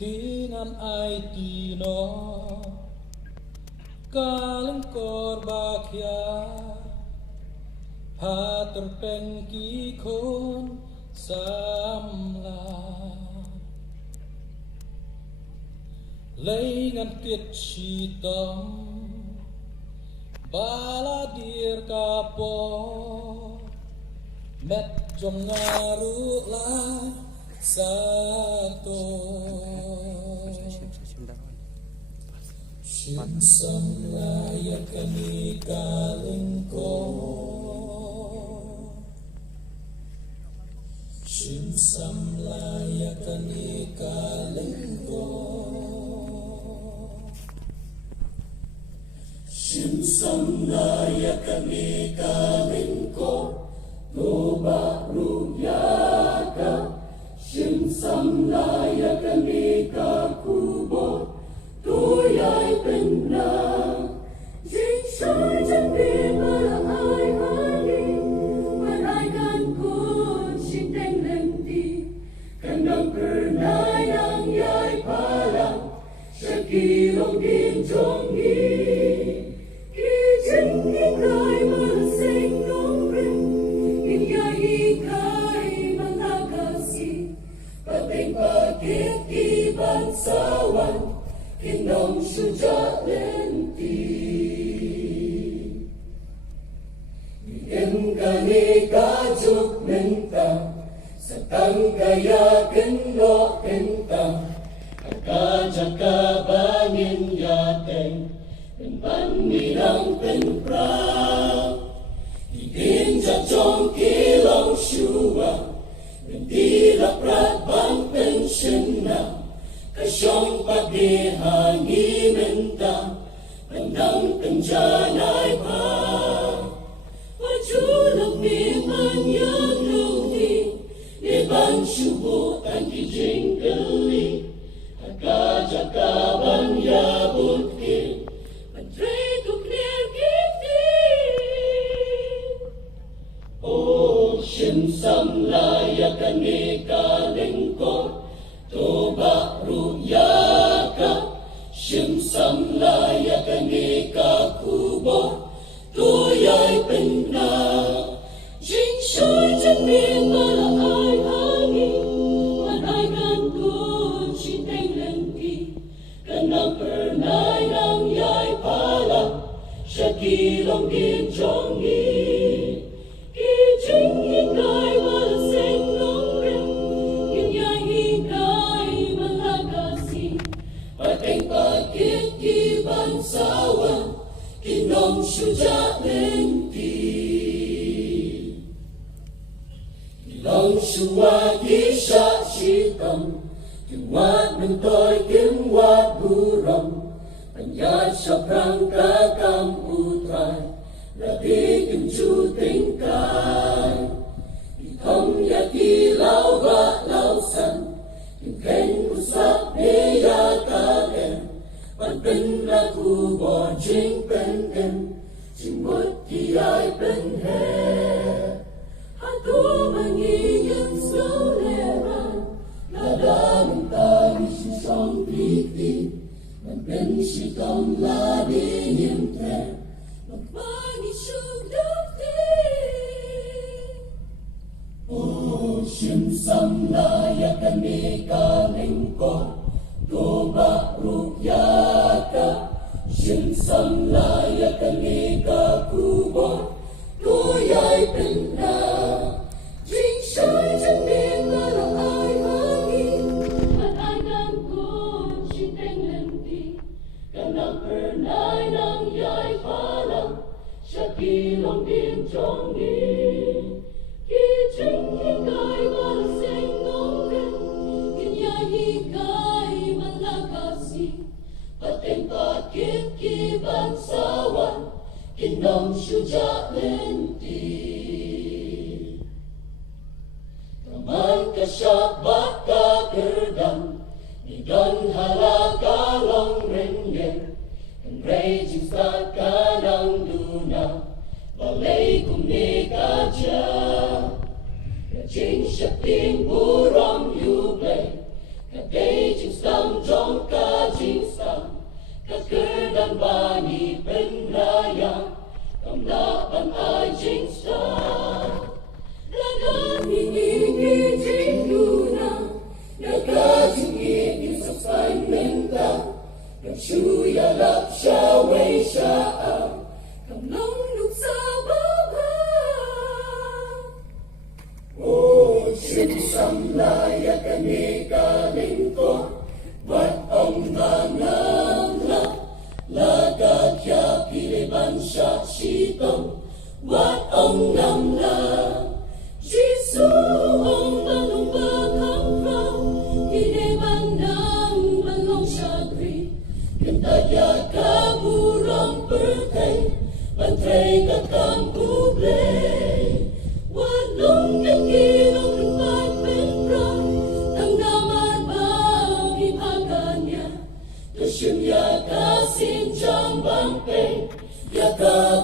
Dengan ai tino kaleng korbakya hater pengki kon samla lengan tiet sitam baladir kapo met jong ngaru la satu Shimsam layakani kalengko Shimsam layakani kalengko Shimsam layakani kalengko Toba ruyaka Shimsam layakani kakubo Tuyai benar Jing shai jang bi malai hani Meraikan kun shin teng leng di Kandang pernai nang yai palang Shaki long din chong gi Ki jing ikai malaseng nong rin In yai ikai malagasi Pateng pakit ki bangsawan Kinong suja lenti Yen kani kajuk mentang Setang kaya kendo kentang Aka jaka bangin yateng Penpan nirang penprang Ikin jajong kilong syuwa Mentira prat bang pensyena Kasyong pagdihangi mentang Pandang penjanay pa Wajulog ni manyang luti Ibang syubutan kijing gali Agajakaban yabut ki Padray kuklir kiti O Shimsam layakan ni kalengkot Toba ruyaka Shimsam layakan ni kakubo Tuyay pena Jing shai jang min malai hani Manaikan kun shinteng lengki Kanang pernay nang yai pala Shakilong din chongi Ki jing ikay walaseng nong rin Pateng pakit ki bangsawan Kinong syuja lenti Kilong syuwa kisya sitam Kimwat mentoy kimwat buram Panyat syaprang kakam utray Rabi kimchu tingkay Ikom yaki lau ba lau san Ken usap niya kagen Panpen laku bo jing pen em Jingmut kiay pen he Hatu mangingin slow leran Lada mentari sisong piti Panpen sitong ladi nyemtre Magmani syugdukti O Shimsam layakan ni kalengko Toba ruyaka Shimsam layakan ni kakubo Tuyay pena Jing shai jang min malai hani Manaikan kun shinteng lenti Kanang pernay nang yai palang Shakilong din chongi Kijing ikay malaseng nong rin Kinyay ikay malagasi Pateng pakit ki bangsawan Kinong syuja lenti Kamay kasyak baka kerdam Nigan halaka long rengen And raging start ka ng duna Balay kung ni kaja Jing shakting burong yublay Kaday jing stam Tusyum ya kasin jang bang pe ya ka